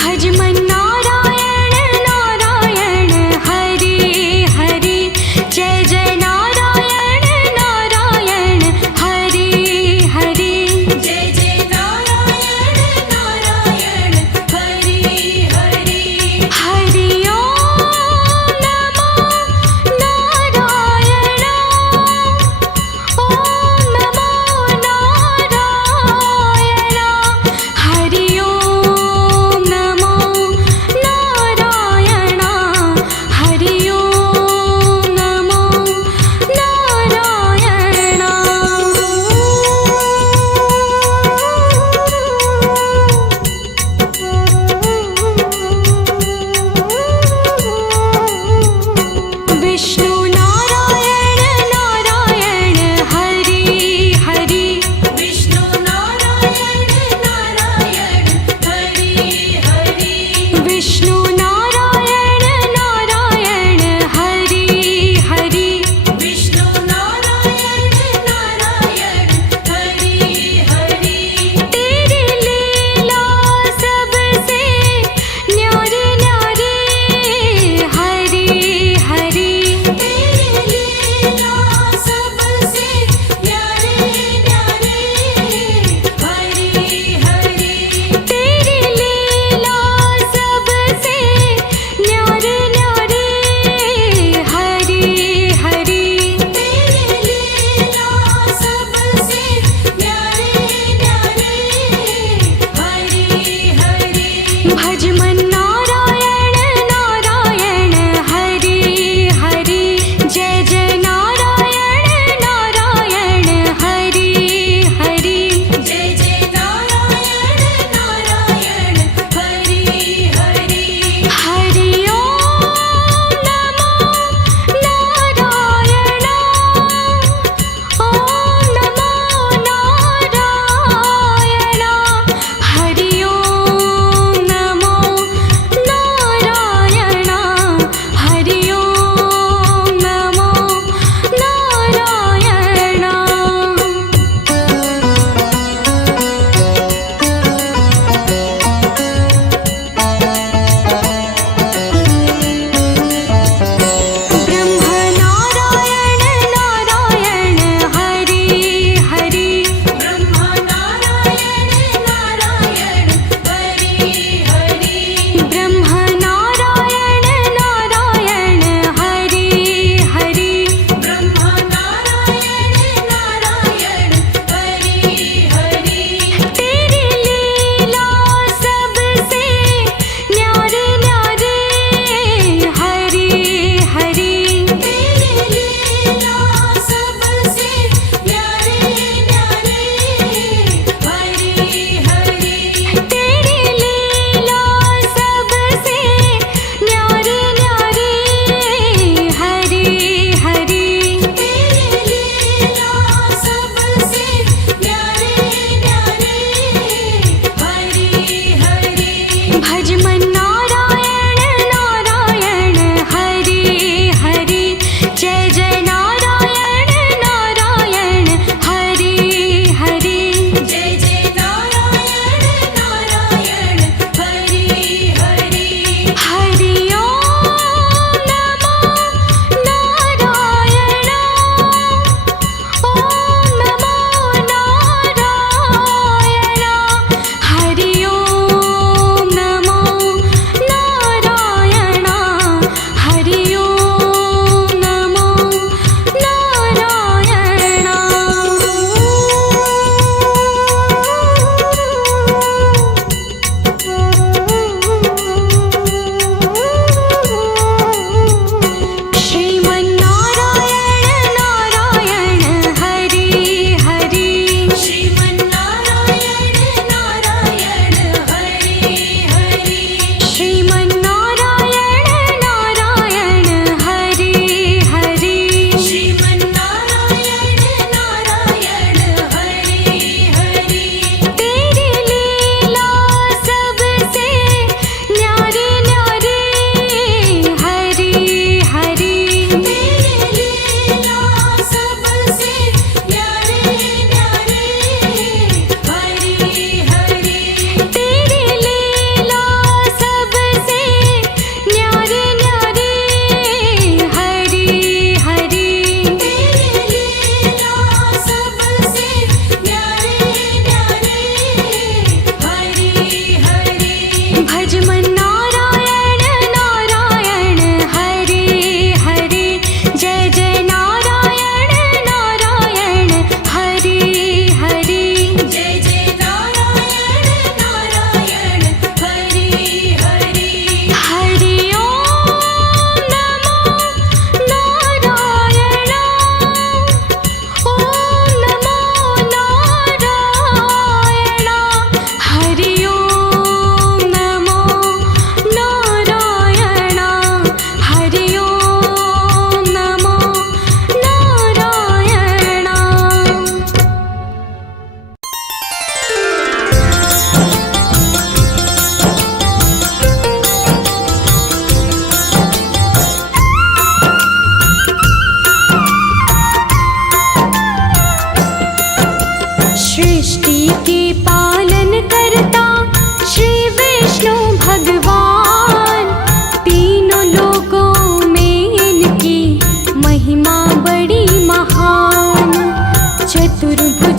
भज मन नारायण नारायण हरि हरि, जय जय नारायण नारायण हरि हरि, जय जय नारायण नारायण हरि हरि, हरि ओम नमो नारायण, ओम नमो नारायण, हरि ओम नमो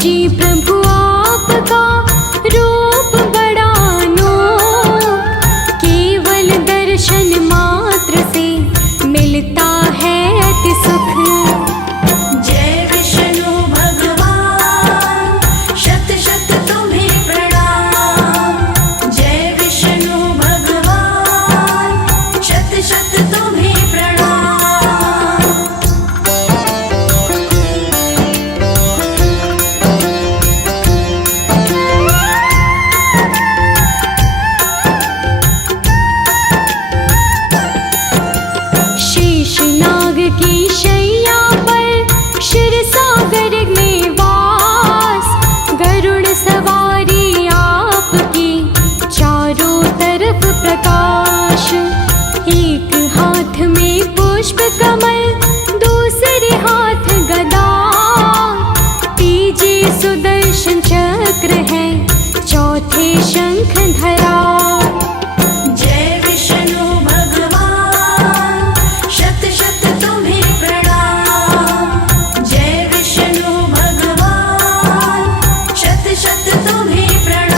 जी प्रभु आपका रूप बड़ा अनूप, केवल दर्शन मात्र से मिलता है अति सुख। जय विष्णु भगवान शत शत तुम्हें प्रणाम। जय विष्णु भगवान शत शत तुम्हें प्रणाम। शेषनाग की शैया पर क्षीरसागर में वास, गरुड़ सवारी आपकी चारों तरफ प्रकाश। एक हाथ में पुष्प कमल, दूसरे हाथ गदा, तीजे सुदर्शन चक्र है, चौथे शंख धरा। जय विष्णु भगवान शत शत तुम्हें प्रणाम। जय विष्णु भगवान शत शत तुम्हें प्रणाम।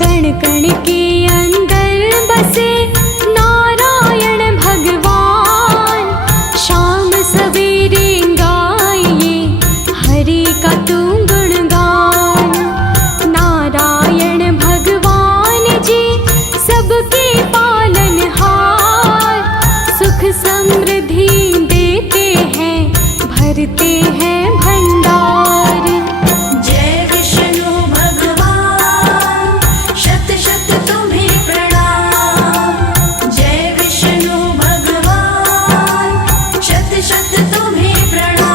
कण कण के अंदर बसे नारायण भगवान, शाम सवेरे गाइए हरि का तुम गुणगान। नारायण भगवान जी सबके पालनहार, सुख समृद्धि देते हैं, भरते हैं भंडार। जय विष्णु भगवान शत शत तुम्हें प्रणाम। जय विष्णु भगवान शत शत तुम्हें प्रणाम।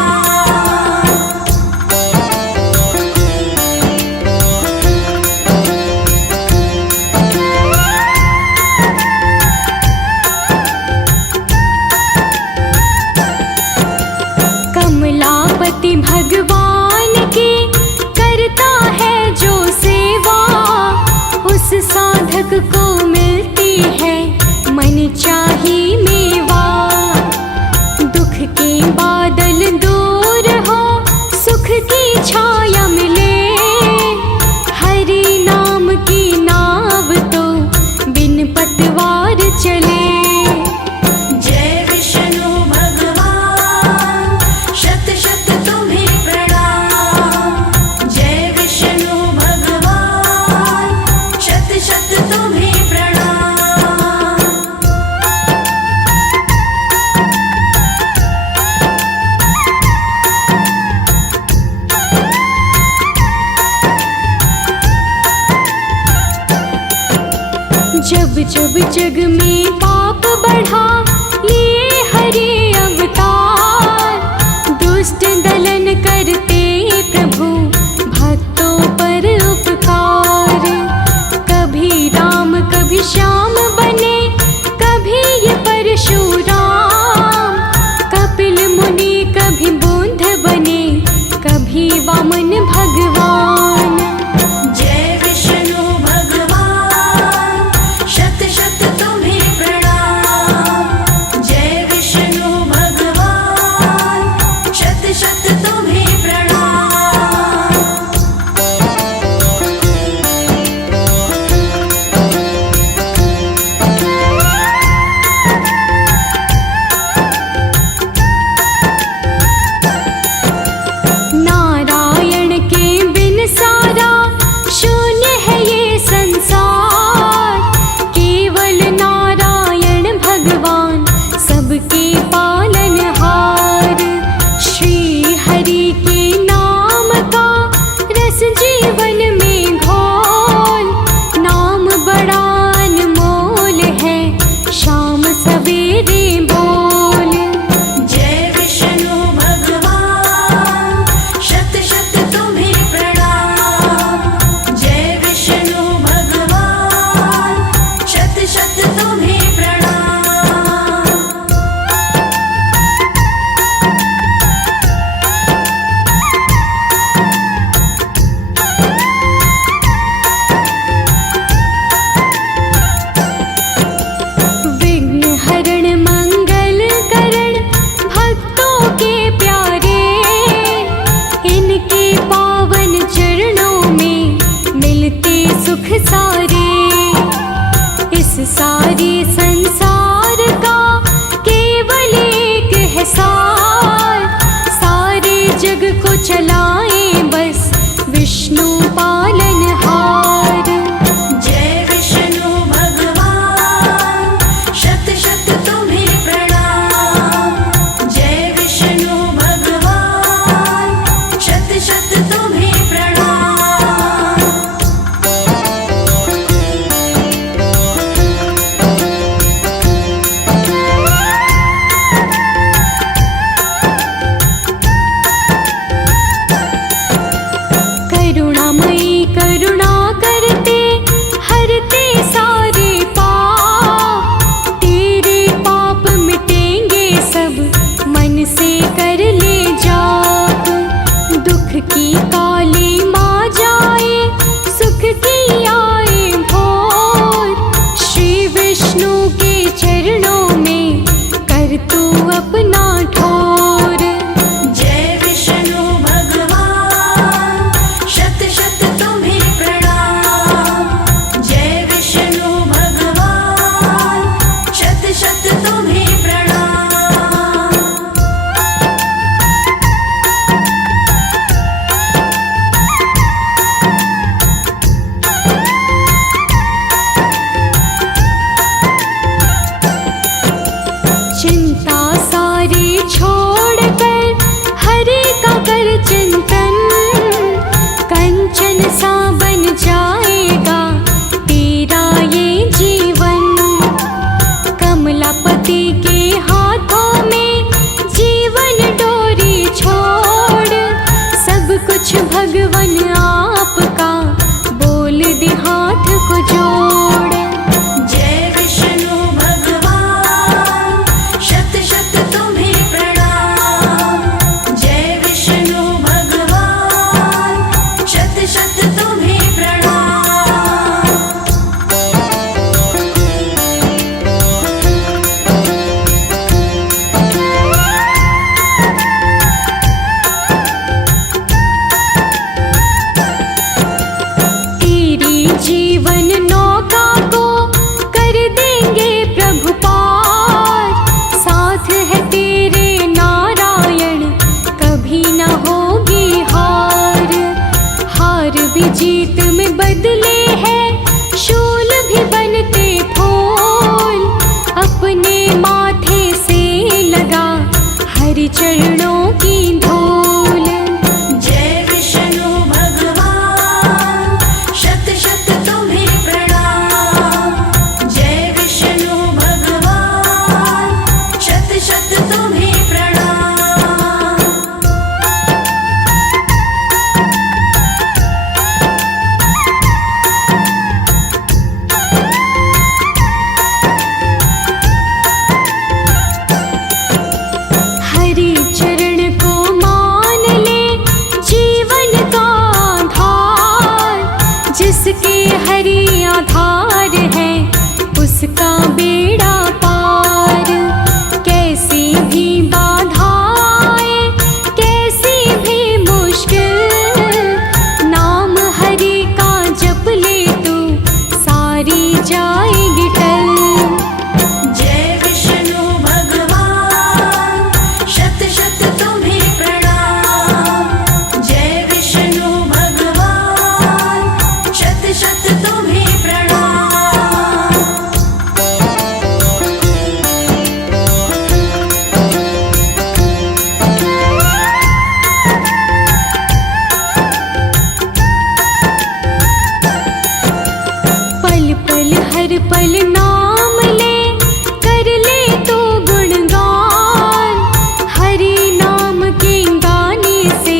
कमलापति भगवान की करता है जो सेवा, उस साधक को मिलती है मन चाही मेवा। दुख के बादल दूर हो, सुख की छाया मिले, हरि नाम की नाव तो बिन पतवार चले। जय विष्णु भगवान शत शत तुम्हें प्रणाम। जय विष्णु भगवान शत शत तुम्हें प्रणाम। जब जब जग में पाप बढ़ा, लिए हरि अवतार, दुष्ट दलन करते प्रभु भक्तों पर उपकार। कभी राम कभी श्याम बने, कभी ये परशुराम, कपिल मुनि कभी बुद्ध बने, कभी वामन भगवान। जय विष्णु भगवान शत शत तुम्हें प्रणाम। जय विष्णु भगवान शत शत तुम्हें प्रणाम। सारे संसार का केवल एक है सार, सारे जग को चलाए बस विष्णु पालनहार। जय विष्णु भगवान, शत शत तुम्हें प्रणाम। जय विष्णु भगवान, शत शत तुम्हें प्रणाम। करुणामयी करुणा करते हरते सारे पाप, तेरे पाप मिटेंगे सब मन से कर ले जाप। दुख की काली माँ जाए सुख की आए भोर, श्री विष्णु के चरणों में कर तू अपना ठोर। जय विष्णु भगवान, शत शत तुम्हें प्रणाम। जय विष्णु भगवान, शत शत तुम्हें प्रणाम। चिंता सारी छोड़कर हरे का कर चिंतन, कंचन सा बन जाएगा तेरा ये जीवन। कमलापति के हाथों में जीवन डोरी छोड़, सब कुछ भगवन आपका बोल दे हाथ को जोड़। जय विष्णु भगवान, शत शत तुम्हें प्रणाम। जय विष्णु भगवान, शत शत तुम्हें प्रणाम। तेरी जीवन नौका को कर देंगे प्रभु पार, साथ है तेरे नारायण कभी न होगी हार। हार भी जीत में बदले है शूल भी बनते फूल, अपने माथे से लगा हरि चरणों की धूल। जय विष्णु भगवान, शत शत तुम्हें प्रणाम। जय विष्णु भगवान, शत शत तुम्हें प्रणाम। हरि चरण को मान ले जीवन का आधार, जिसके हरि आधार है उसका बेड़ा पार। कैसी भी बाधा आए कैसी भी मुश्किल, नाम हरि का जप ले तू सारी जाएगी टल। जय विष्णु भगवान, शत शत तुम्हें प्रणाम। जय विष्णु भगवान, शत शत तुम्हें प्रणाम। पल पल हर पल नाम ले कर ले तो गुणगान, हरि नाम के गाने से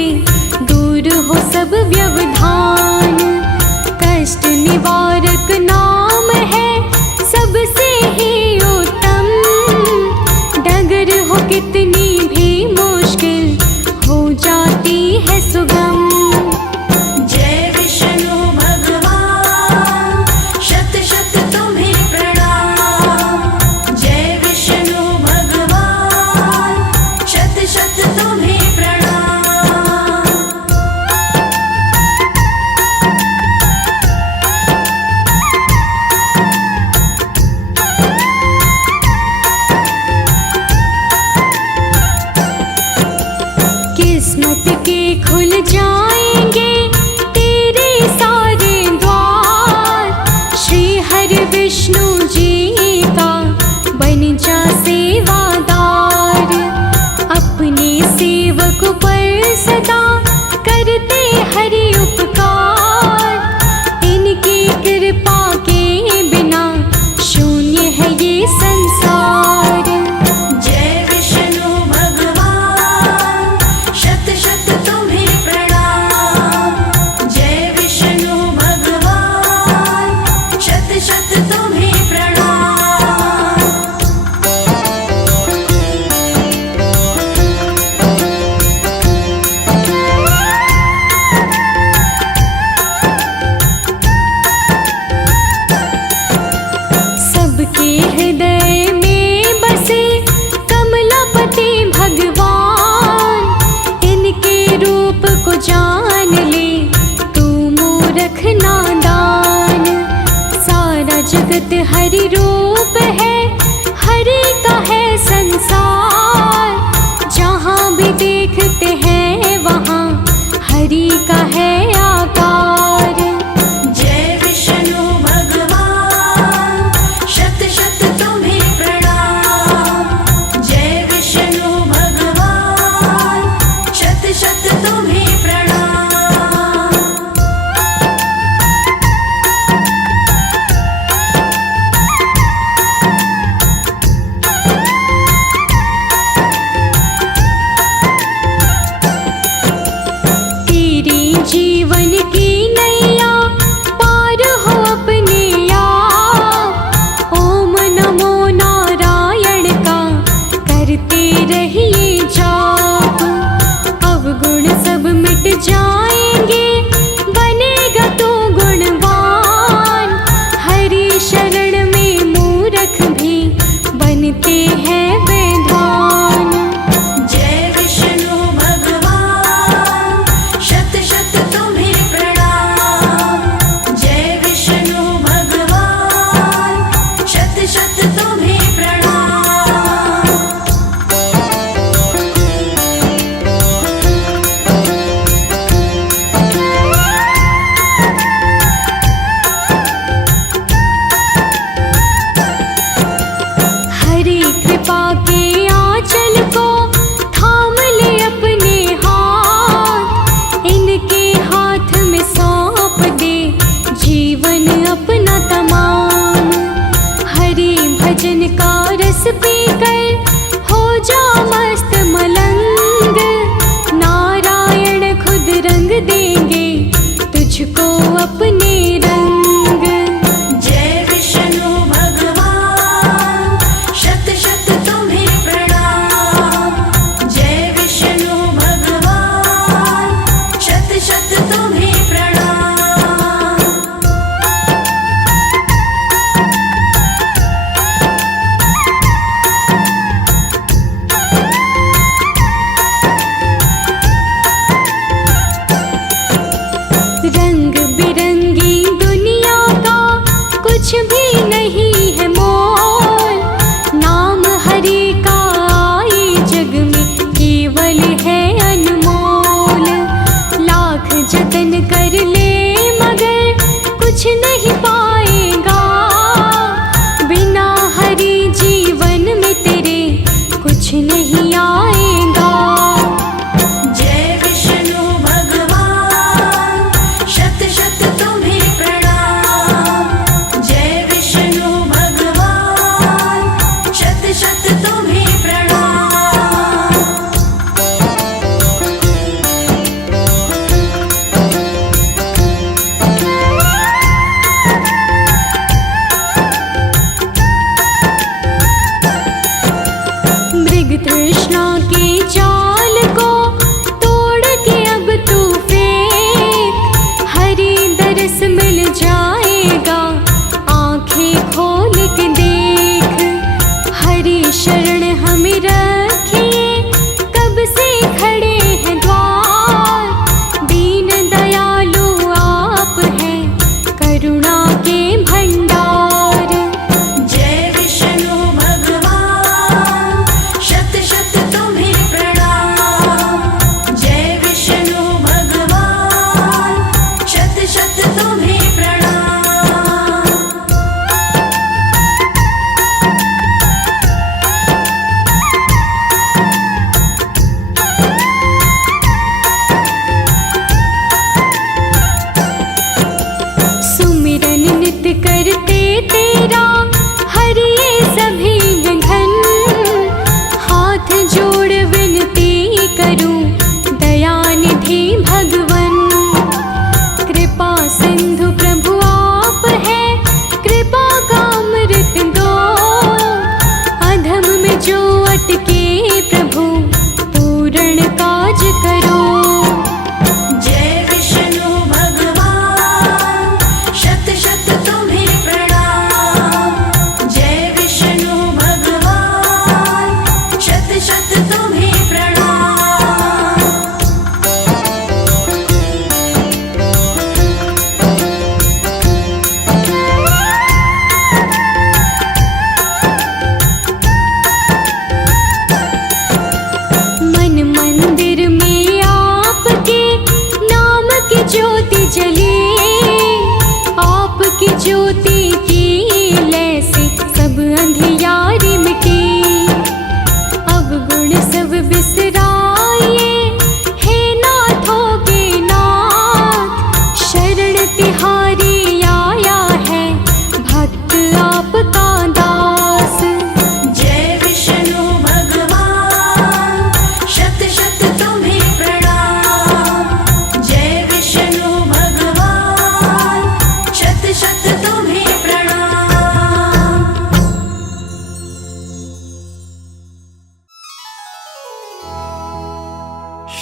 दूर हो सब व्यवधान। कष्ट निवारक नाम है सबसे ही उत्तम, डगर हो कितनी भी मुश्किल हो जाती है सुगम। जय विष्णु भगवान, शत शत तुम्हें प्रणाम। जगत हरि रूप है, हरि का है संसार। जहाँ भी देखते हैं वहाँ हरि का है आकार। जय विष्णु भगवान, शत शत तुम्हें प्रणाम। जय विष्णु भगवान, शत शत तुम्हें प्रणाम। तेरी जीवन की नई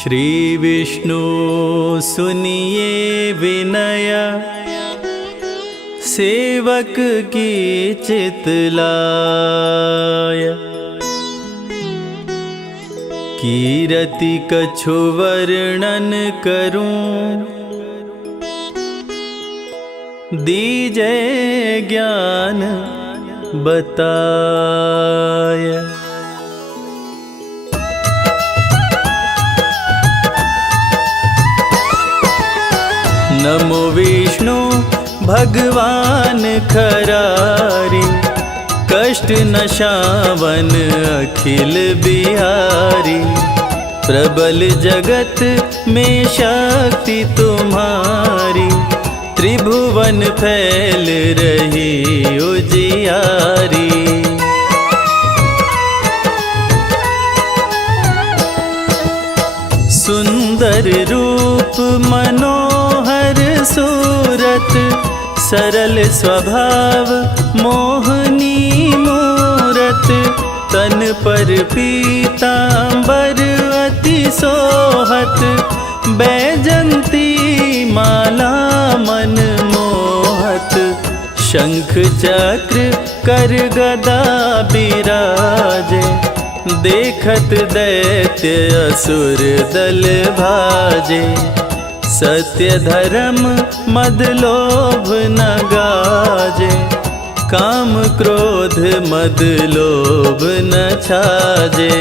श्री विष्णु सुनिए विनय, सेवक की चितलाय। कीरति कछु वर्णन करूं, दीजै ज्ञान बताय। नमो विष्णु भगवान खरारी, कष्ट नशावन अखिल बिहारी। प्रबल जगत में शक्ति तुम्हारी, त्रिभुवन फैल रही उजियारी। सुंदर रूप मनोहर सूरत, सरल स्वभाव मोहनी मूरत। तन पर पीतांबर अति सोहत, बैजंती माला मन मोहत। शंख चक्र कर गदा बिराजे, देखत दैत्य असुर दल भाजे। सत्य धर्म मद लोभ न गाजे, काम क्रोध मद लोभ न छाजे।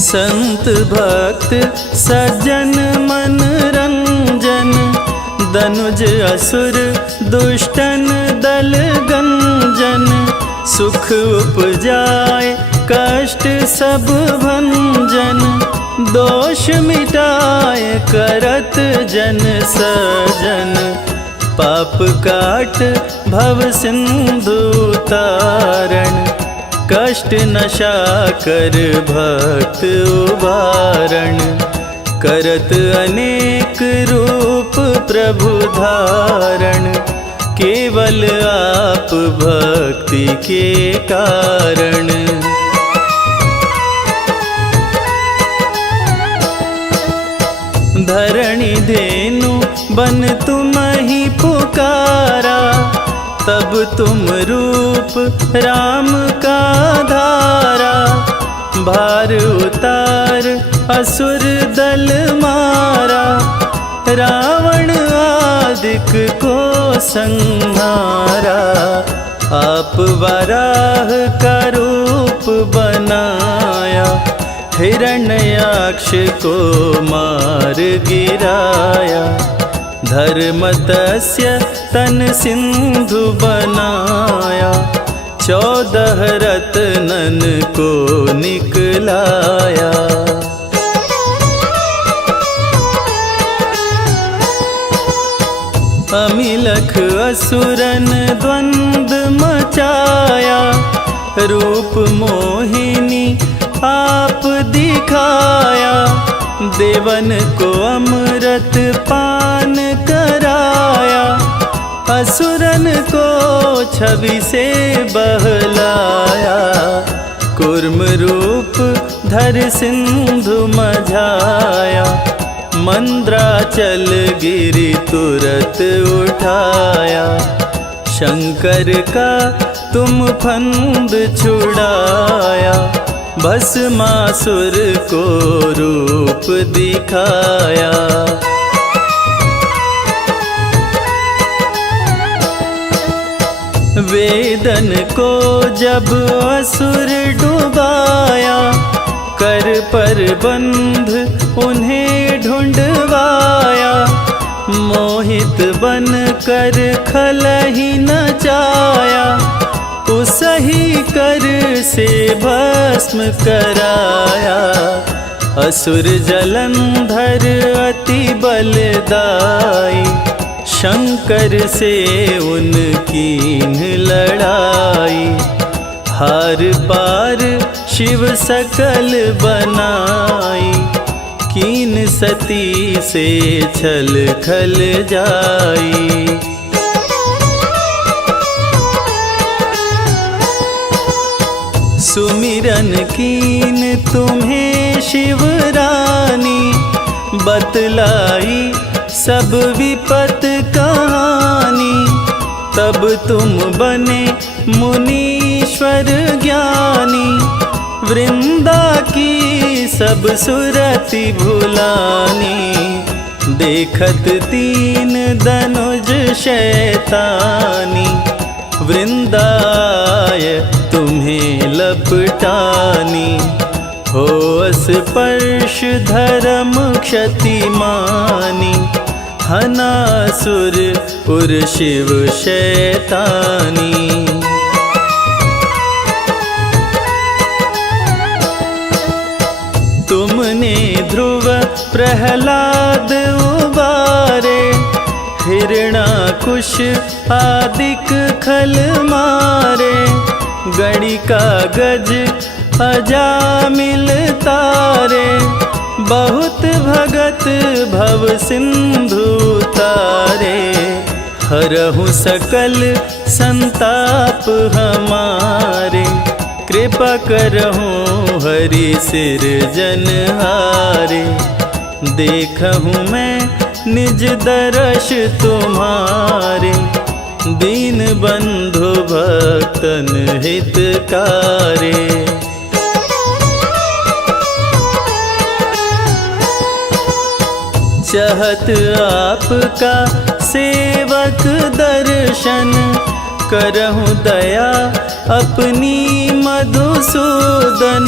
संत भक्त सज्जन मन रंजन, दनुज असुर दुष्टन दल गंजन। सुख उपजाए कष्ट सब भंजन, दोष मिटाए करत जन सजन। पाप काट भव सिंधु तारण, कष्ट नशा कर भक्त उबारण। करत अनेक रूप प्रभु धारण, केवल आप भक्ति के कारण। धरणी धेनु बन तुम ही पुकारा, तब तुम रूप राम का धारा। भार उतार असुर दल मारा, रावण आदिक को संहारा। आप वराह का रूप बनाया, हिरण्याक्ष को मार गिराया। धर्मतस्य तन सिंधु बनाया, 14 रत्नन को निकलाया। अमिलख असुरन द्वंद मचाया, रूप मोहिनी आप दिखाया। देवन को अमृत पान कराया, असुरन को छवि से बहलाया। कूर्म रूप धर सिंधु मझाया, मंद्राचल गिरि तुरत उठाया। शंकर का तुम फंद छुड़ाया, भस्मासुर को रूप दिखाया। वेदन को जब असुर डुबाया, कर पर बंध उन्हें ढूंढवाया। मोहित बन कर खलहि नचाया, उसही कर से भस्म कराया। असुर जलंधर अति बलदाई, शंकर से उनकी लड़ाई। हार पार शिव सकल बनाई, कीन सती से छल खल जाई। सुमिरन कीन तुम्हें शिवरानी, बतलाई सब विपत कहानी। तब तुम बने मुनीश्वर ज्ञानी, वृंदा की सब सुरति भुलानी। देखत तीन धनुज शैतानी, वृंदाय तुम्हें लपटानी। हो स्पर्श धर्म क्षति मानी, हनासुर उर शिव शैतानी। तुमने ध्रुव प्रहलाद उबारे, हिरणाकुश आदिक खल मारे। गणिका गज अजामिल तारे, बहुत भगत भव सिंधु तारे। हरहु सकल संताप हमारे, कृपा करहु हरि सिरजनहारे। देखहु मैं निज दर्श तुम्हारे, दीन बंधु भक्तन हितकारे। चाहत आपका सेवक दर्शन, करहु दया अपनी मधुसूदन।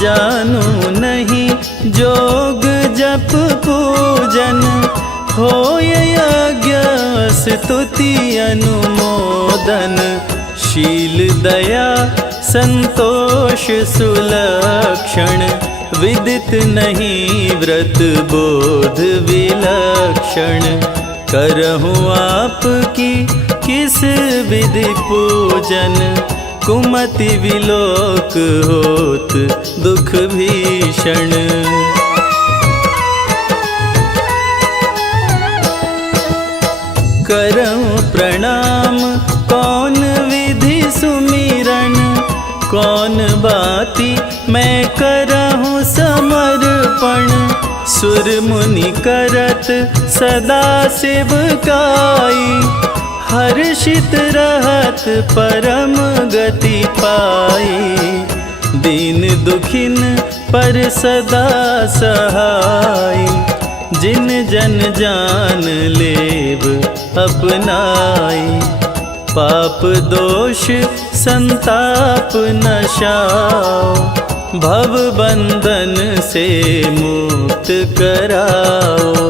जानू नहीं जोग जप पूजन, होय यज्ञ स्तुति अनुमोदन। शील दया संतोष सुलक्षण, विदित नहीं व्रत बोध विलक्षण। करहु आपकी किस विधि पूजन, कुमति विलोक होत दुख भीषण। करहु प्रणाम कौन विधि सुमिरन, कौन बाती मैं करहु समर्पण। सुर मुनि करत सदा सेवकाई, हर्षित रहत परम गति पाई। दीन दुखिन पर सदा सहाय, जिन जन जान लेव अपनाई। पाप दोष संताप नशाओ, भव बंधन से मुक्त कराओ।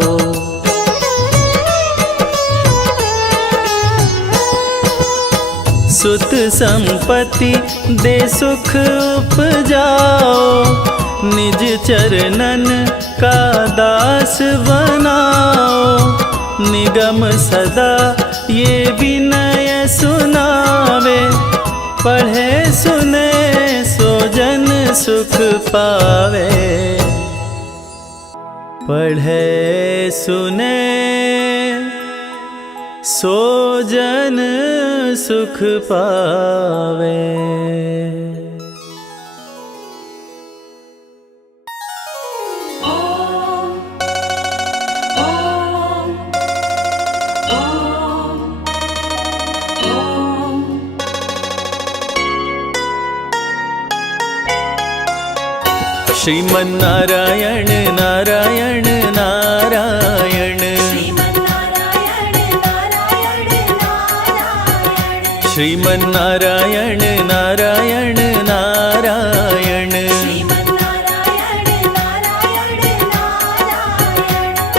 सुत संपत्ति दे सुख उपजाओ, निज चरणन का दास बनाओ। निगम सदा ये विनय सुनावे, पढ़े सुने सो जन सुख पावे। पढ़े सुने सो जन सुख पावे। श्रीमन्नारायण नारायण नारायण, श्रीमन्नारायण नारायण नारायण।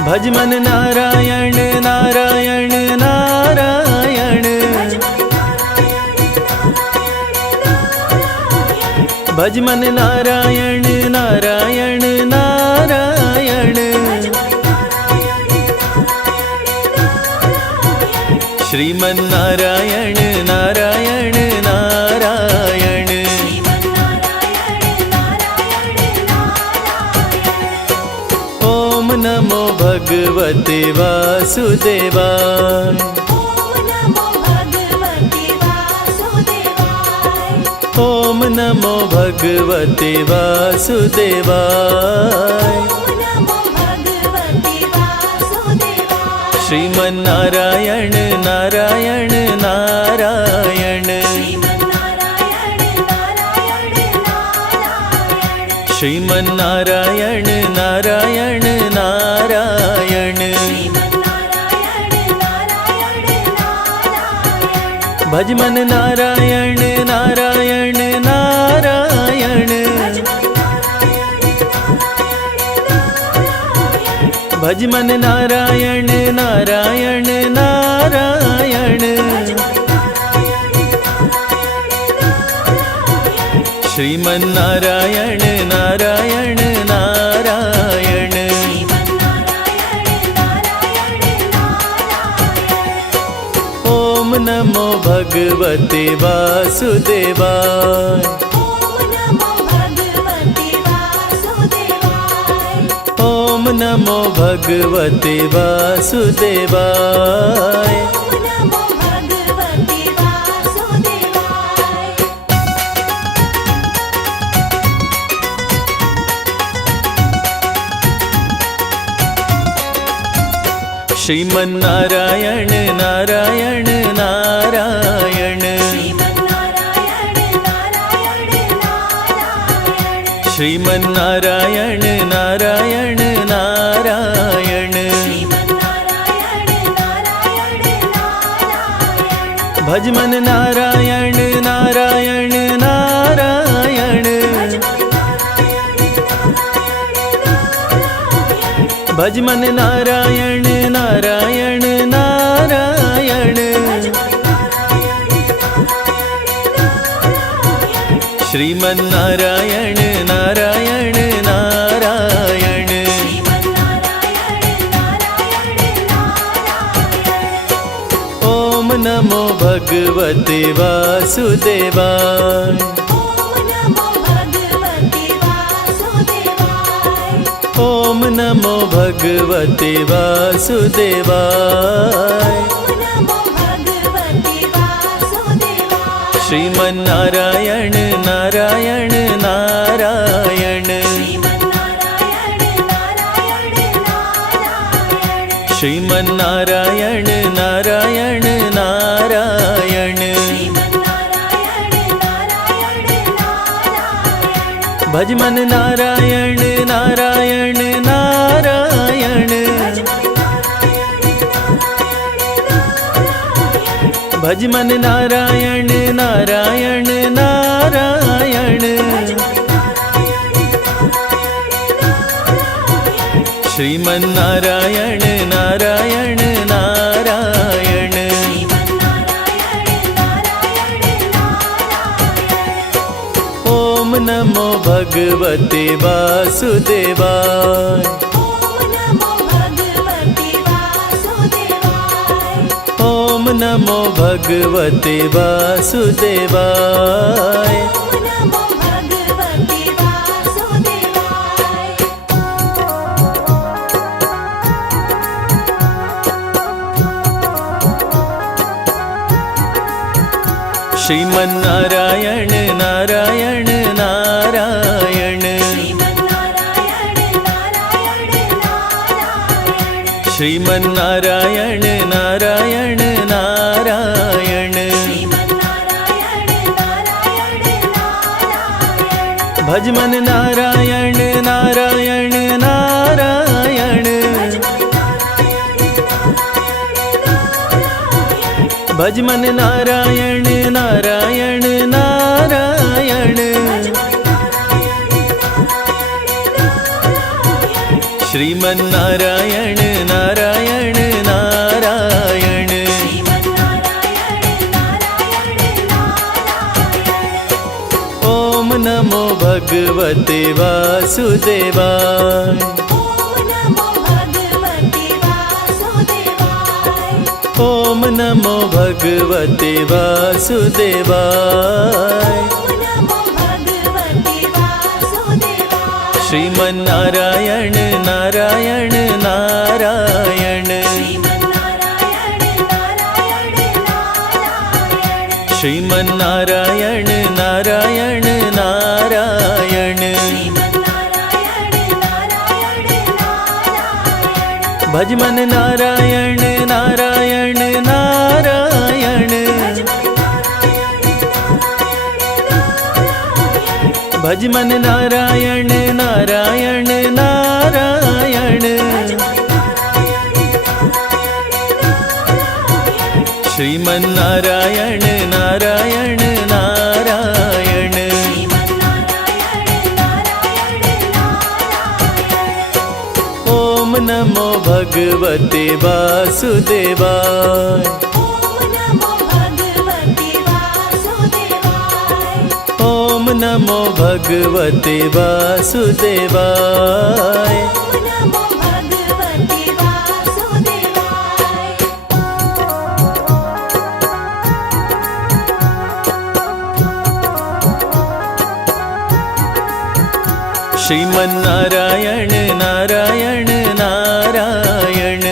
भजमन नारायण नारायण नारायण, भजमन नारायण नारायण नारायण। श्रीमन्नारायण नारायण नारायण। ओम नमो भगवते वासुदेवाय, ॐ नमो भगवते वासुदेवाय श्रीमन्नारायण नारायण नारायण श्रीमन्नारायण नारायण नारायण भजमन नारायण नारायण नारायण भजमन नारायण नारायण नारायण श्रीमन्नारायण नारायण नारायण ॐ नमो भगवते वासुदेवाय ॐ नमो भगवते वासुदेवाय श्रीमन्नारायण नारायण नारायण श्रीमन्नारायण नारायण नारायण भजमन नारायण नारायण नारायण भजमन नारायण नारायण नारायण श्रीमन्नारायण नारायण नारायण ॐ नमो भगवते वासुदेवाय ॐ नमो भगवते वासुदेवाय श्रीमन्नारायण नारायण नारायण श्रीमन्नारायण नारायण नारायण भजमन नारायण नारायण नारायण भजमन नारायण नारायण नारायण श्रीमन्नारायण नारायण नारायण ॐ नमो भगवते वासुदेवाय ॐ नमो भगवते वासुदेवाय श्रीमन्नारायण नारायण नारायण श्रीमन्नारायण नारायण नारायण भजमन नारायण नारायण नारायण भजमन नारायण नारायण नारायण श्रीमन्नारायण नारायण नारायण ॐ नमो भगवते वासुदेवाय ॐ नमो भगवते वासुदेवाय श्रीमन्नारायण नारायण नारायण श्रीमन्नारायण नारायण नारायण श्रीमन्नारायण नारायण नारायण भजमन नारायण नारायण नारायण भजमन नारायण नारायण नारायण श्रीमन्नारायण नारायण नारायण ओम नमो भगवते वासुदेवाय ओम नमो भगवते वासुदेवाय श्रीमन्नारायण नारायण नारायण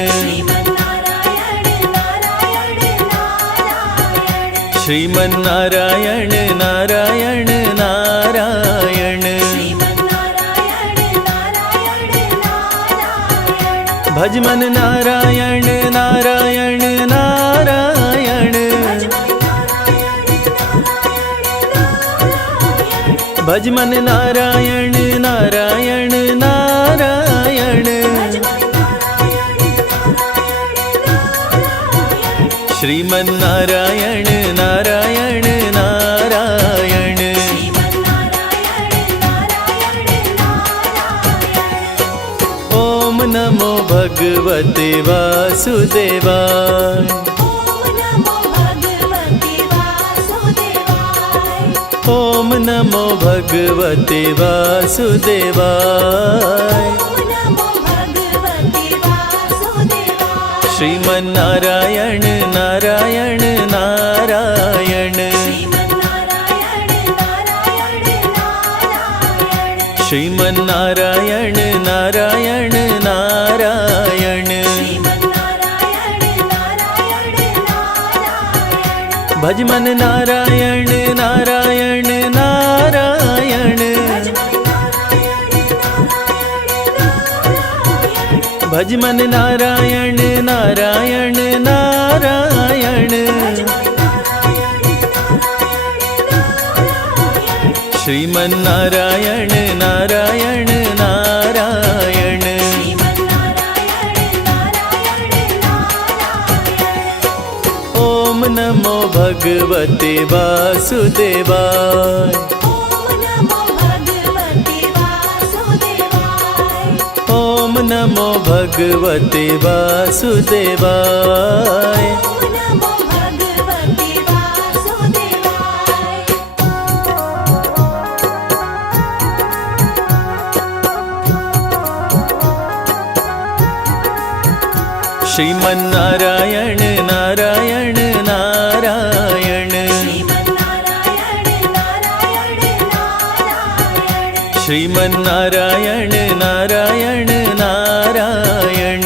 श्रीमन्नारायण नारायण नारायण भजमन नारायण नारायण नारायण भजमन नारायण नारायण नारायण श्रीमन्नारायण नारायण नारायण ओम नमो भगवते वासुदेवाय ओम नमो भगवते वासुदेवाय श्रीमन्नारायण नारायण नारायण श्रीमन्नारायण नारायण नारायण भजमन नारायण नारायण नारायण भजमन नारायण नारायण नारायण श्रीमन्नारायण नारायण नारायण ओम नमो भगवते वासुदेवाय ओम नमो भगवते वासुदेवाय श्रीमन्नारायण नारायण नारायण श्रीमन्नारायण नारायण नारायण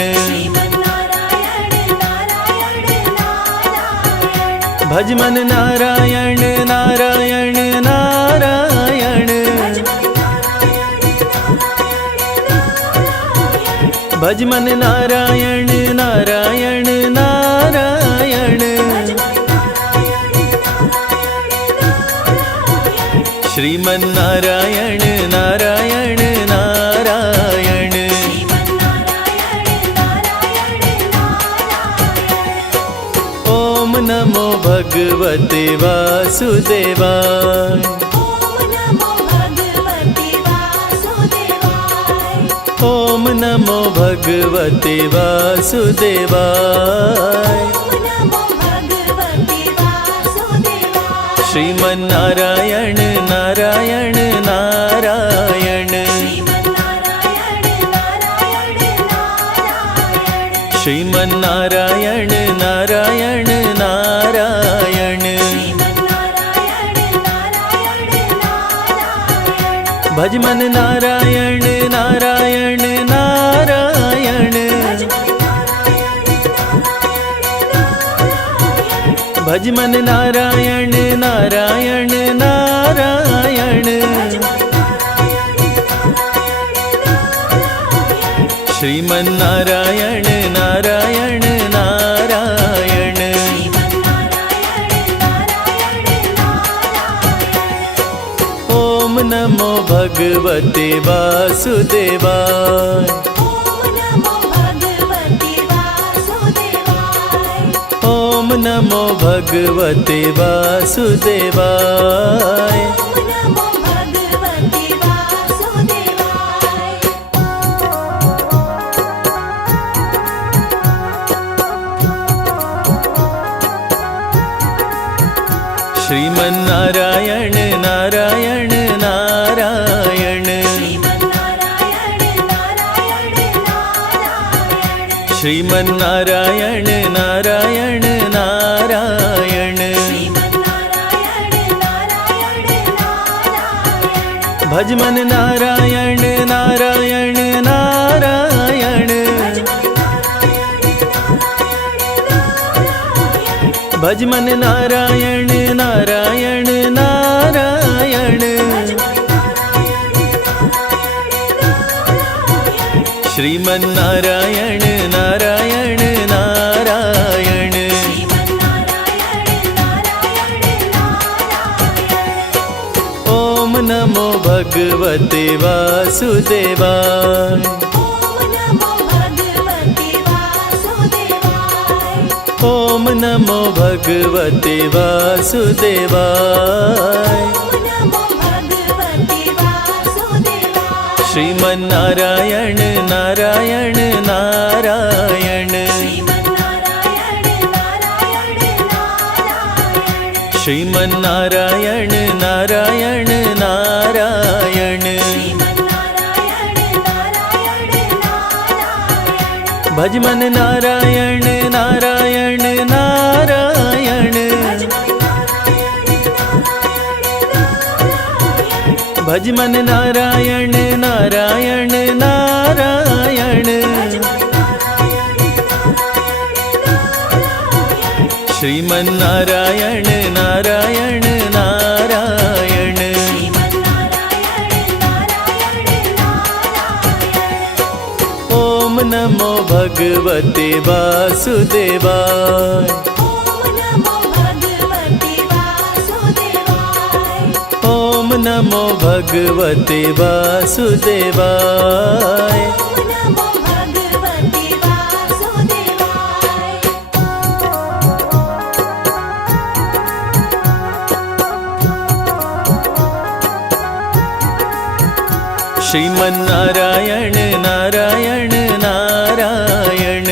भजमन नारायण नारायण नारायण भजमन नारायण नारायण नारायण श्रीमन्नारायण नारायण नारायण ओम नमो भगवते वासुदेवाय ओम नमो भगवते वासुदेवाय श्रीमन्नारायण नारायण नारायण श्रीमन्नारायण नारायण नारायण भजमन नारायण नारायण नारायण भज मन नारायण नारायण नारायण श्रीमन नारायण नारायण नारायण ओम नमो भगवते वासुदेवाय ओम नमो भगवते वासुदेवाय श्रीमन नारायण नारायण नारायण श्रीमन नारायण नारायण नारायण भज मन नारायण नारायण नारायण भज मन नारायण नारायण नारायण श्रीमन नारायण नारायण नारायण ओम नमो भगवते वासुदेवाय ओम नमो भगवते वासुदेवाय श्रीमन नारायण नारायण नारायण श्रीमन नारायण नारायण नारायण भज मन नारायण नारायण नारायण भज मन नारायण नारायण नारायण श्रीमन नारायण नारायण नारायण ओम नमो भगवते वासुदेवाय ओम नमो भगवते वासुदेवाय श्रीमन नारायण नारायण नारायण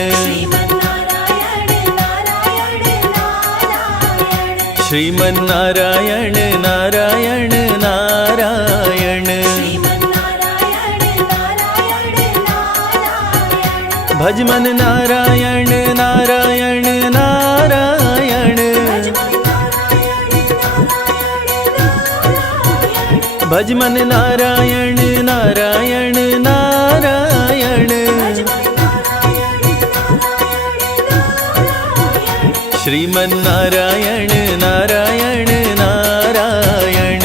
श्रीमन नारायण नारायण नारायण भज मन नारायण नारायण नारायण भज मन नारायण नारायण नारायण श्रीमन नारायण नारायण नारायण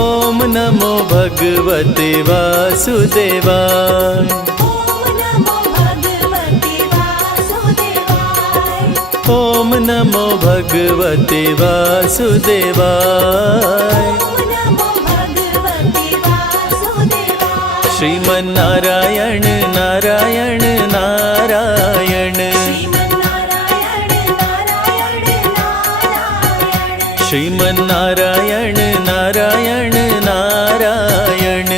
ओम नमो भगवते वासुदेवाय ओम नमो भगवते वासुदेवाय श्रीमन नारायण नारायण नारायण श्रीमन नारायण नारायण नारायण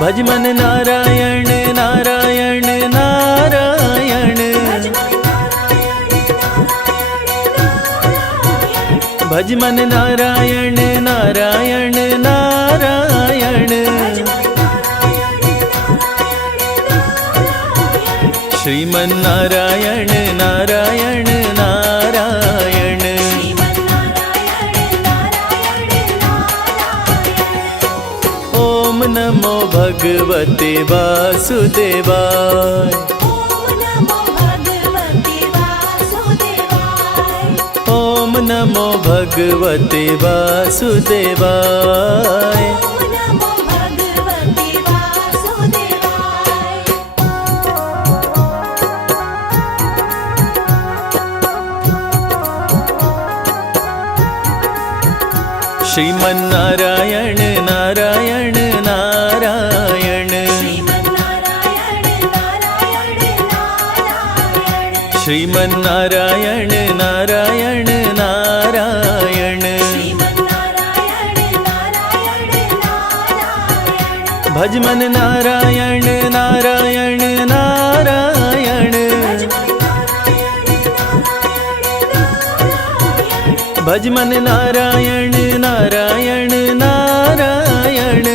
भज मन नारायण नारायण नारायण भज मन नारायण नारायण नारायण श्रीमन नारायण नारायण नारायण ओम नमो भगवते वासुदेवाय। ॐ नमो भगवते वासुदेवाय। ॐ नमो भगवते वासुदेवाय। श्रीमन्नारायण नारायण नारायण। श्रीमन्नारायण नारायण नारायण। भजमन नारायण नारायण नारायण। भजमन नारायण नारायण नारायण।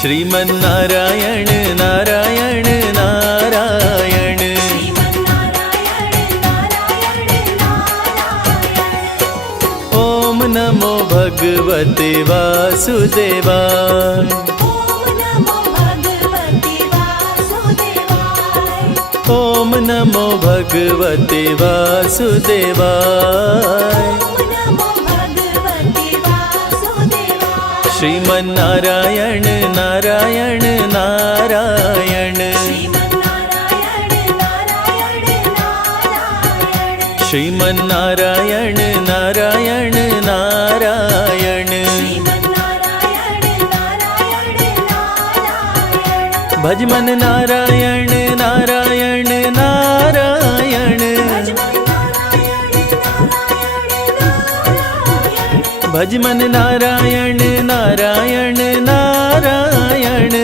श्रीमन्नारायण नारायण नारायण। ॐ नमो भगवते वासुदेवाय। ॐ नमो भगवते वासुदेवाय। श्रीमन्नारायण नारायण नारायण। श्रीमन्नारायण नारायण नारायण। भजमन नारायण नारायण नारायण। भजमन नारायण नारायण नारायण।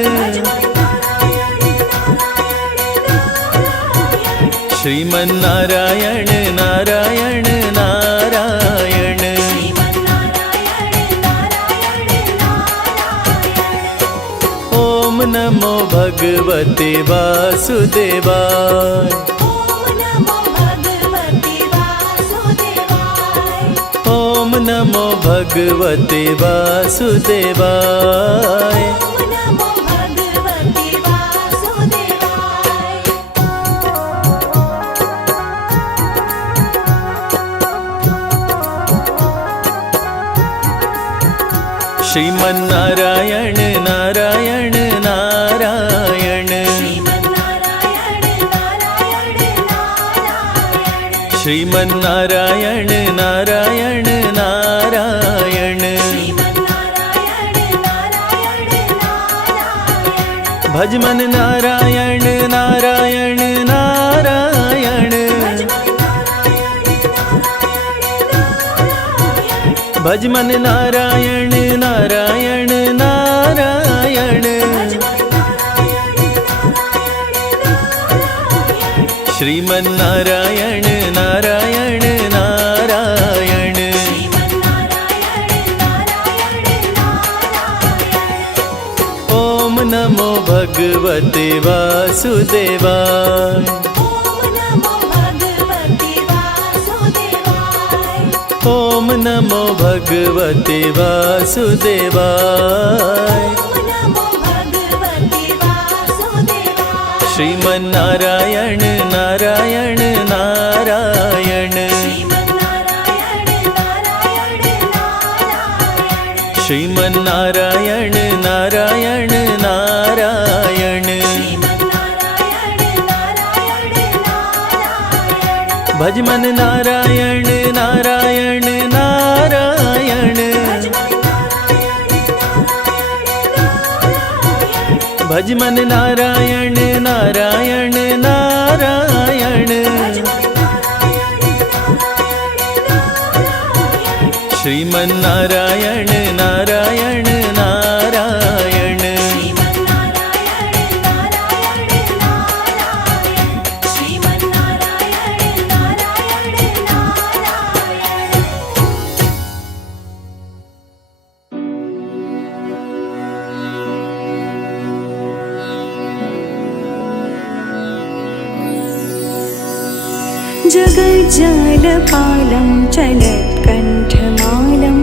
श्रीमन्नारायण नारायण नारायण। ॐ नमो भगवते वासुदेवाय। ॐ नमो भगवते वासुदेवाय। श्रीमन्नारायण नारायण नारायण। श्रीमन्नारायण नारायण नारायण। भजमन नारायण नारायण नारायण। भजमन नारायण नारायण नारायण। श्रीमन्नारायण नारायण नारायण। ॐ नमो भगवते वासुदेवाय। ॐ नमो भगवते वासुदेवाय। श्रीमन्नारायण नारायण नारायण। श्रीमन्नारायण नारायण नारायण। भजमन नारायण नारायण नारायण। भजमन नारायण नारायण नारायण। श्रीमन्नारायण नारायण नारायण। जगज्जालपालं चलत्कण्ठमालं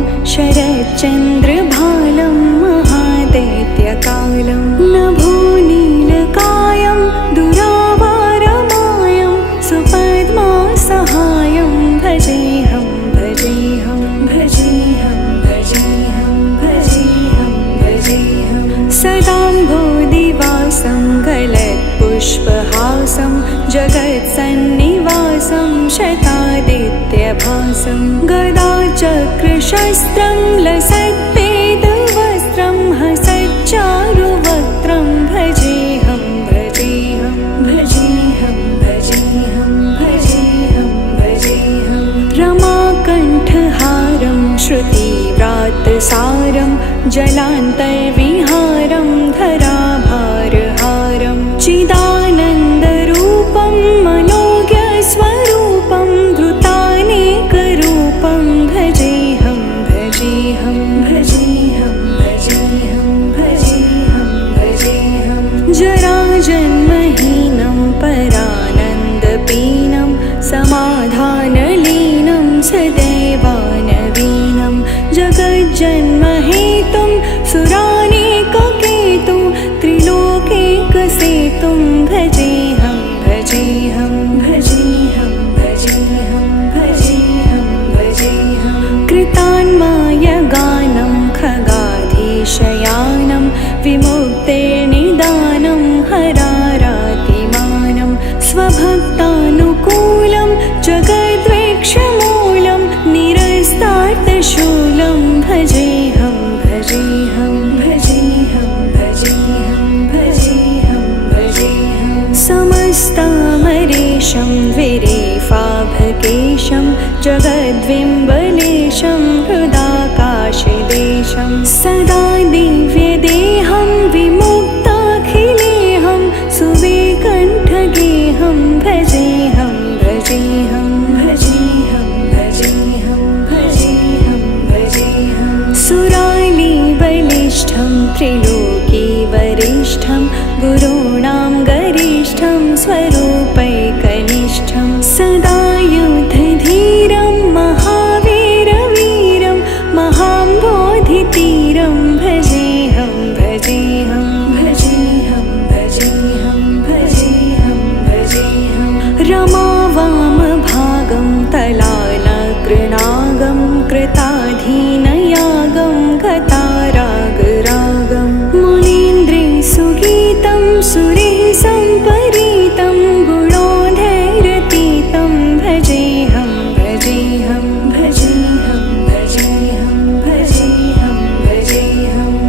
जगत्सन्निवासं शतादित्यभासं गदाचक्रशस्त्रं लसत्पेदवस्त्रं हसच्चारुवक्त्रं भजेऽहं भजेऽहं भजेऽहं भजेऽहं भजेऽहं भजेऽहं रमाकण्ठहारं श्रुतिव्रातसारं जलान्तर्विहारं धराभारहारं चिदानन्दरूपं मनोज्ञस्वरूपं धृतानेकरूपं भजेऽहं भजेऽहं भजेऽहं भजेऽहं भजेऽहं भजेऽहं जराजन्महीनं परानन्दपीनं समाधानलीनं सदैवानवीनं जगज्जन्महेतुं सुरानेककेतुं त्रिलोकैकसेतुं भजेऽहं भजेऽहं भजेऽहं भजेऽहं भजेऽहं भजेऽहं कृतान्मायगानं खगाधीशयानं विमुक्तेर्निदानं हरारातिमानं स्वभक्तानुकूलं जगद्वेक्षमूलं निरस्तार्थशूलं भजेऽहं भजेऽहं भजेऽहं भजेऽहं भजेऽहं भजेऽहं समस्तामरेशं द्विरेफाभकेशं जगद्विम्बलेशं हृदाकाशदेशं सदा दिव्यदेहं विमुक्ताखिलेऽहं सुविकण्ठगेहं भजेऽहं भजेऽहं भजेऽहं भजेऽहं भजेऽहं भजेऽहं सुरालीबलिष्ठं त्रिलोकीवरिष्ठं गुरूणां गरिष्ठं स्वरूपैकनिष्ठं सदा युद्धधीरं महावीरवीरं महाम्बोधितीरं भजेऽहं भजेऽहं भजेऽहं भजेऽहं भजेऽहं भजेऽहं रमावामभागं तलानकृणागं कृताधीनयागं गतारागरागं मुनीन्द्रिसुगीतं सुरेः सम्परीतं गुणोधैरतीतं भजेऽहं भजेऽहं भजेऽहं भजेऽहं भजेऽहं भजेऽहम्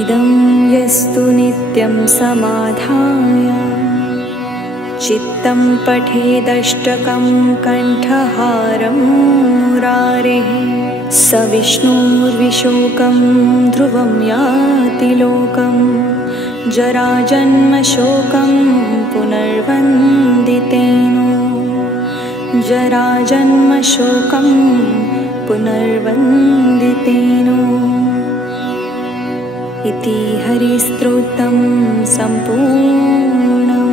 इदं यस्तु नित्यं समाधाय चित्तं पठेदष्टकं कण्ठहारं मुरारेः स विष्णुर्विशोकं ध्रुवं याति लोकं जराजन्मशोकं पुनर्वन्दितेनो जराजन्मशोकं पुनर्वन्दितेनो इति हरिस्तोत्रं सम्पूर्णम्।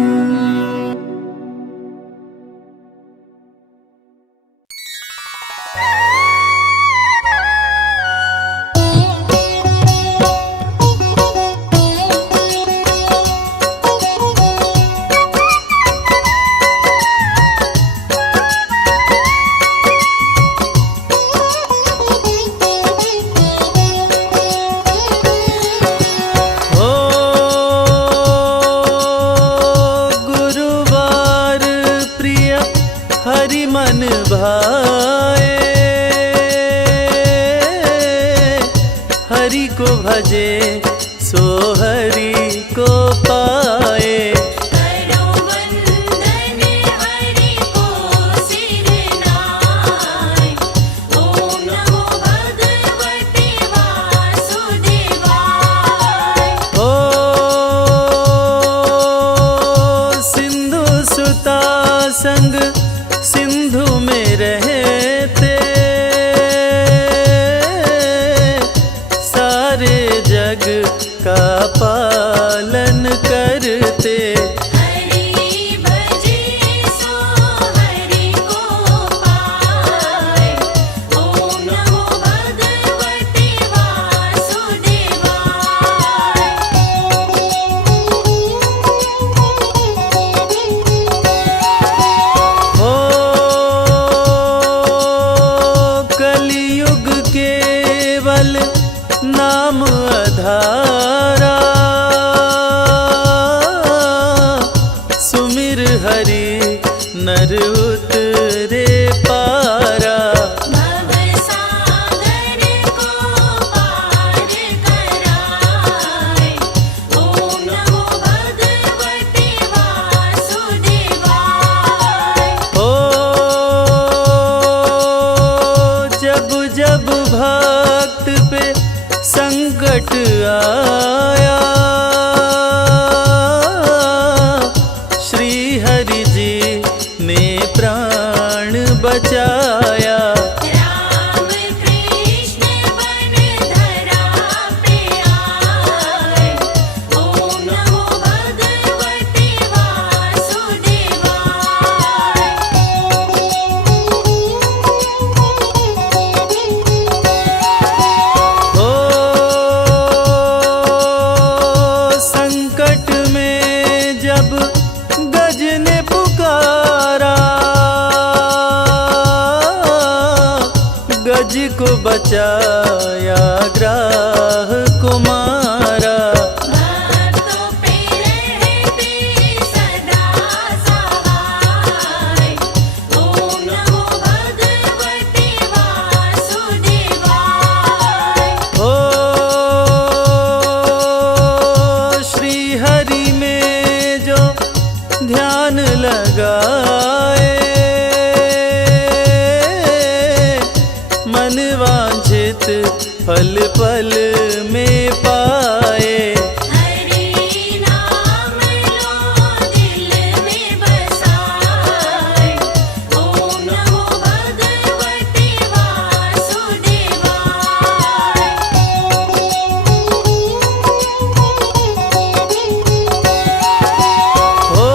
हरि मन भाए, हरि को भजे सो हरि को पाए। करो वंदन हरि को सिर नाय, ओम नमो भगवते वासुदेवाय। ओ सिंधु सुता संग सिंधु में रहते, सारे जग का पालन करते। हरि भजे सो हरि को पाए, ओम नमो भगवते वासुदेवाय। ओ कलियुग केवल नाम आधारा, सुमिर हरि संकट आया, श्री हरि जी ने प्राण बचाया। राम कृष्ण वन धरा पे आए, ओम नमो भगवते वासुदेवाय। ओ संकट में जब गज ने पुकारा, गज को बचाया ग्राह को मारा। भक्तों पे रहते सदा सहाय, ओम नमो भगवते वासुदेवाय। ओ श्री हरि में जो ध्यान लगाए, मन वांछित फल पल में पाए। हरि नाम लो दिल में बसाए, ओम नमो भगवते वासुदेवाय। ओ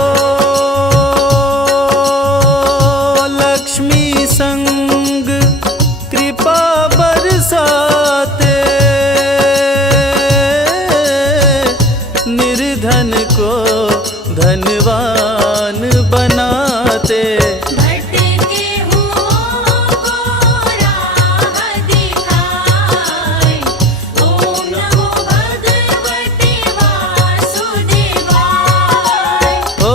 लक्ष्मी संग कृपा बरसाते, निर्धन को धनवान बनाते। भटके हुओं को राह दिखाए, ओम नमो भगवते वासुदेवाय। ओ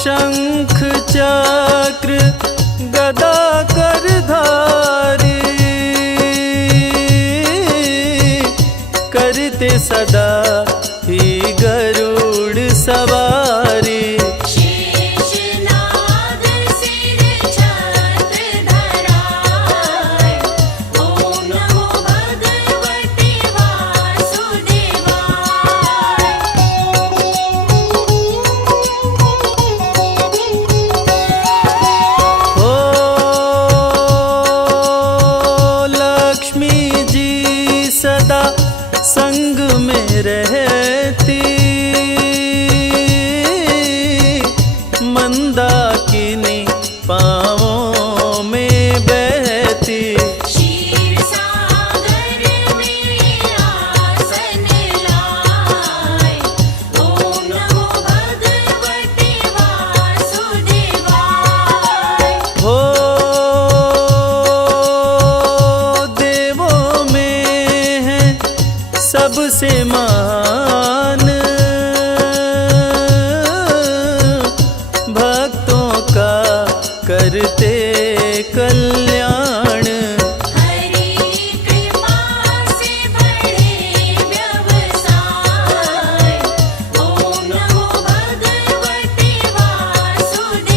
शंख चक्र गदा करधारी, करते सदा ही गरुड़ सवारी। शेषनाग सिर छत्र धराए, ओम नमो भगवते वासुदेवाय। ओ लक्ष्मी जी सदा संग में रहती, मंदाकिनी पाँवों में बहती। क्षीर सागर में आसन लाए, ओम नमो भगवते वासुदेवाय। हो देवों में है सबसे महान, भक्तों का करते कल्याण। हरि कृपा से बढ़े व्यवसाय, ओम नमो भगवते वासुदेवाय।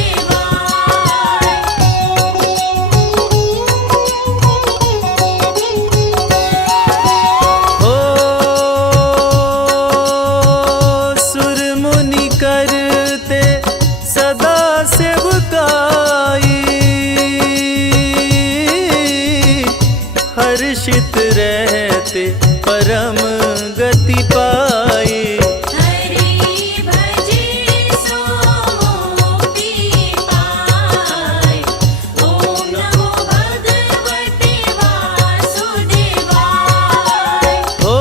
हो सुर मुनि करते सदा सेवकाई, हर्षित रहते परम गति पाई। हरि भजे सो मुक्ति पाए, ओम नमो भगवते वासुदेवाय। हो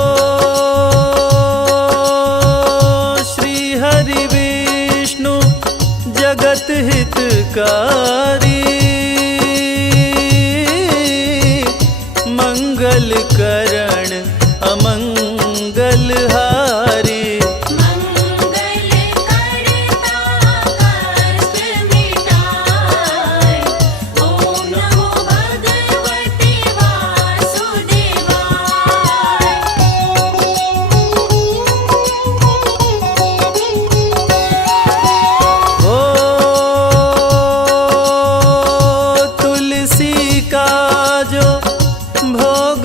श्री हरि विष्णु जगत हितकारी, मंगल करण अमंगल हारी। मंगल करता कष्ट मिटाए, ओम नमो भगवते वासुदेवाय। हो तुलसी का जो भोग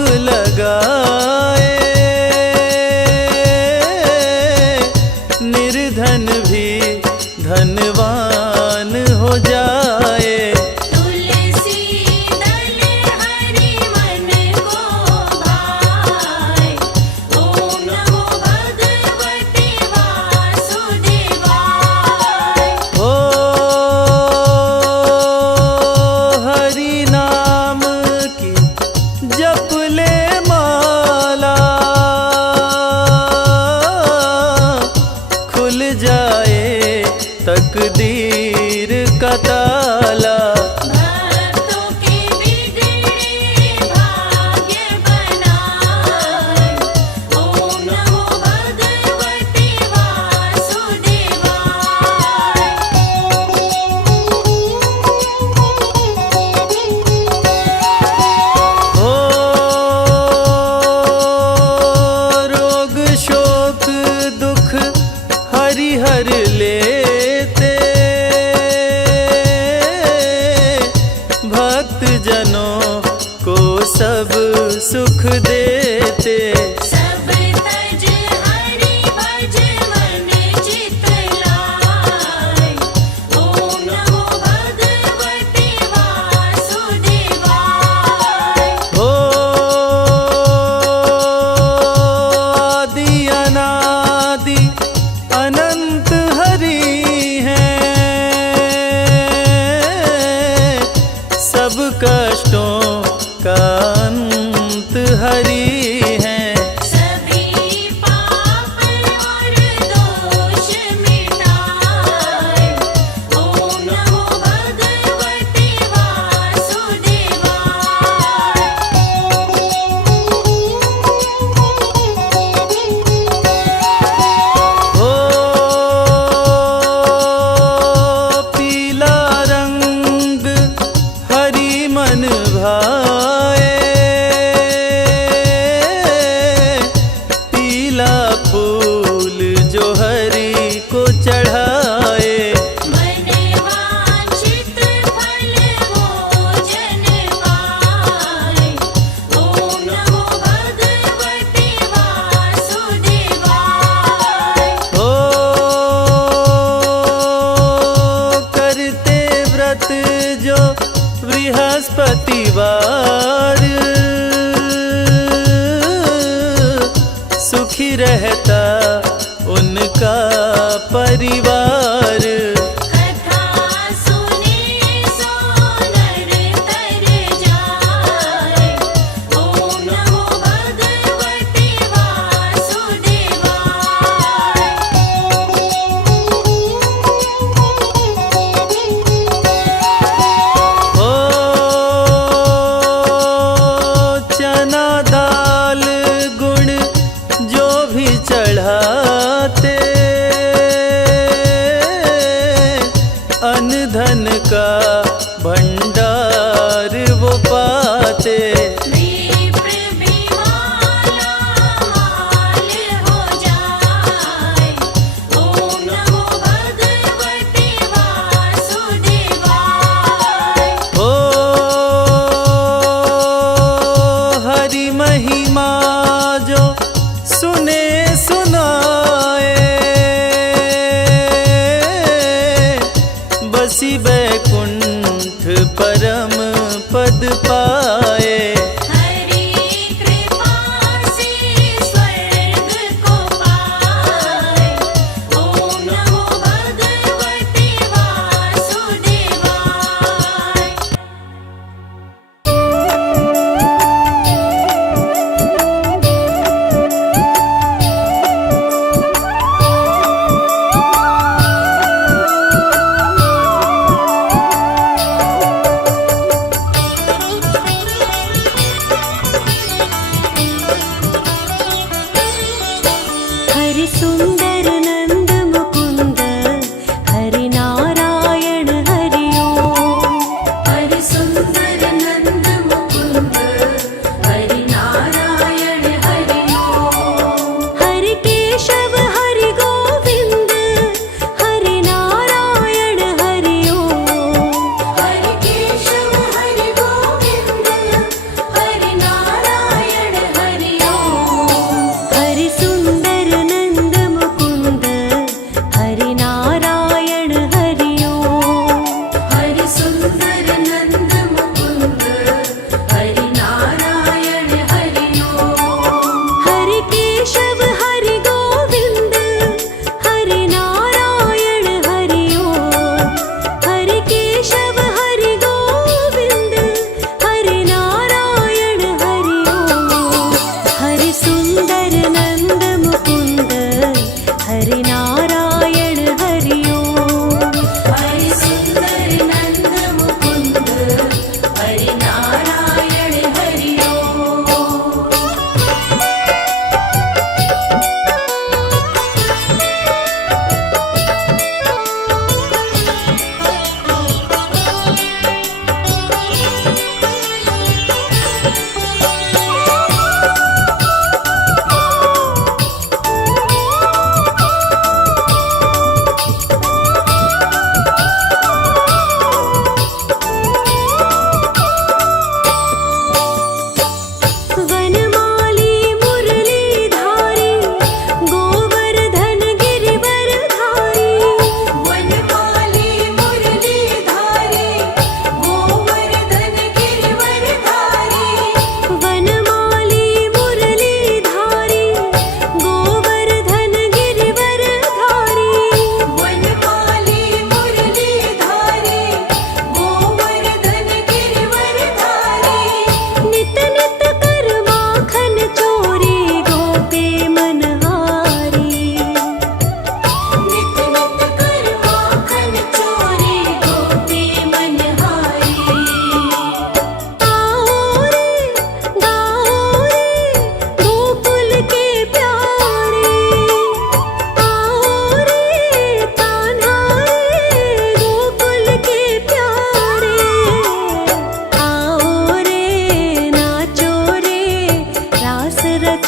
जनों को सब सुख देते। सब तज हरि भज मन चित लाय। ओम नमो भगवते वासुदेवाय। हो आदि अनादि अनंत हरि हैं, सब कष्टों का अंत हरि हैं। सभी पाप और दोष मिटाए। ओम नमो भगवते वासुदेवाय। हो पीला रंग हरि मन भाए, पीला फूल जो हरि को चढ़ाए। मन वांछित फल भोजन पाए। ओम नमो भगवते वासुदेवाय। हो करते व्रत जो बृहस्पतिवार,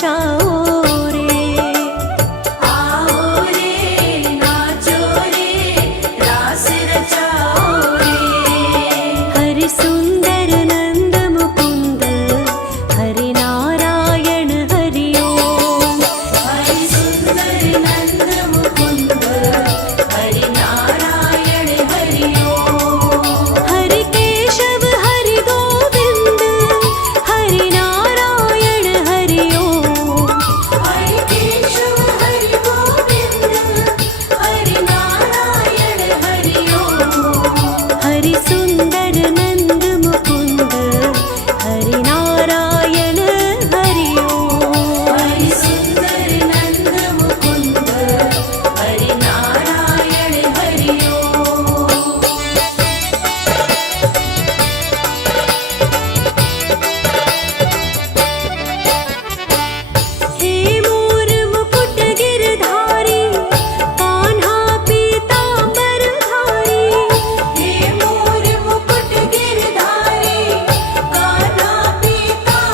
रचाओ रे। आओ रे नाचो रे रास रचाओ रे। हरि सुंदर नंद मुकुंद हरि नारायण हरि ओम। हरि सुंदर नंद मुकुंद हरि नारायण हरि ओम। हरि केशव हरि गोविंद हरि नारायण हरि ओम। हरि केशव हरि गोविंद हरि नारायण हरि ओम। हरि सुंदर नंद मुकुंद हरि नारायण हरि ओम। हरि सुंदर नंद मुकुंद हरि नारायण हरि ओम। हे मोर मुकुट गिरधारी कान्हा पीतांबर धारी। हे मोर मुकुट गिरधारी कान्हा पीतांबर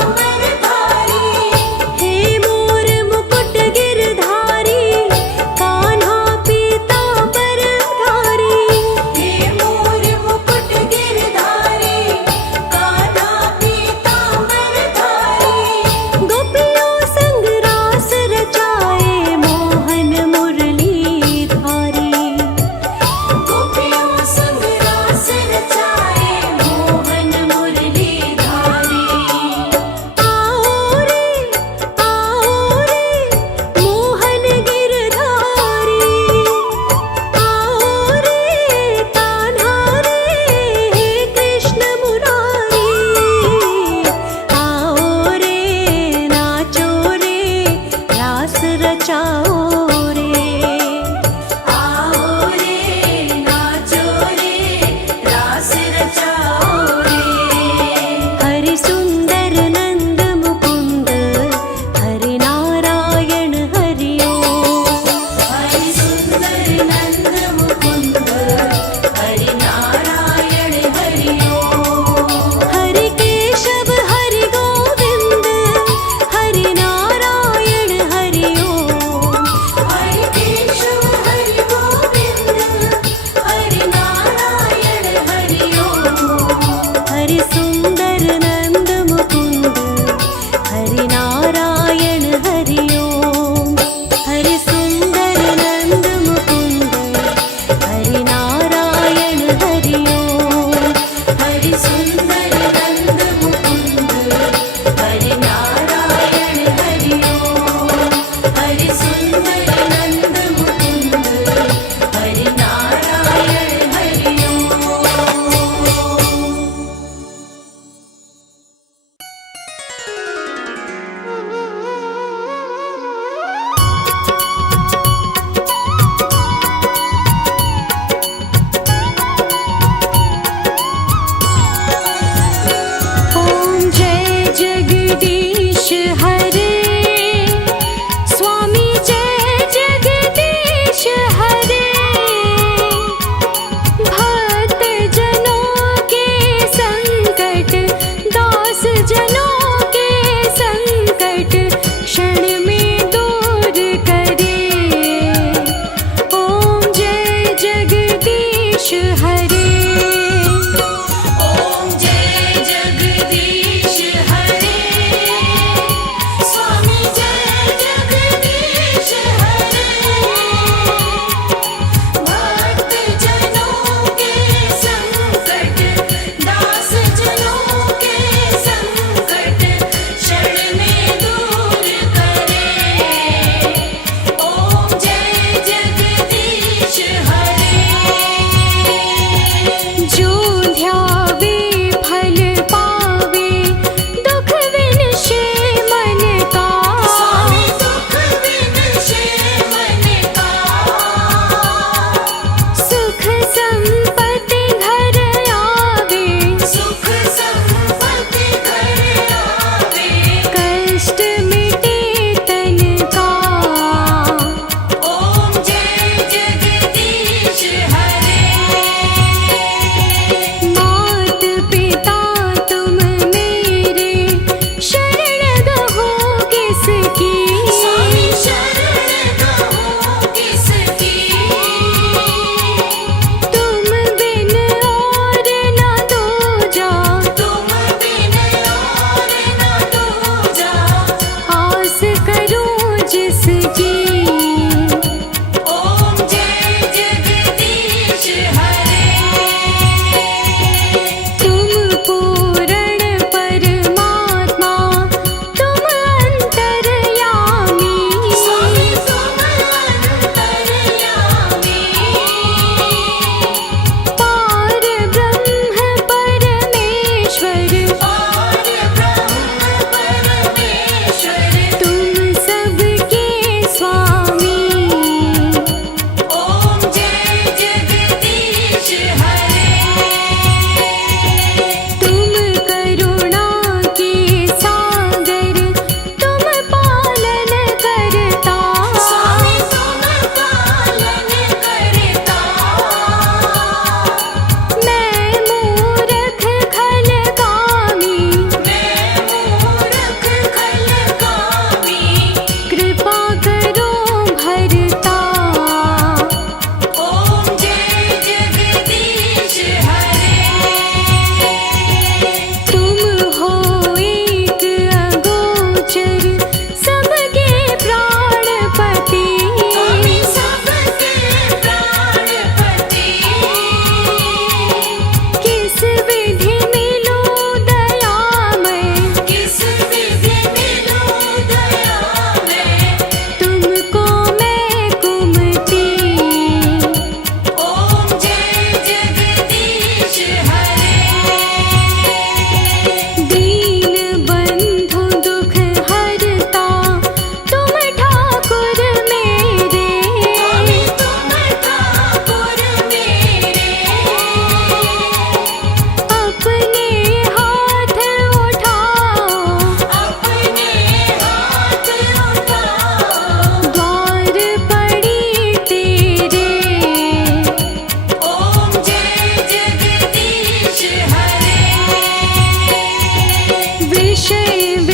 शैव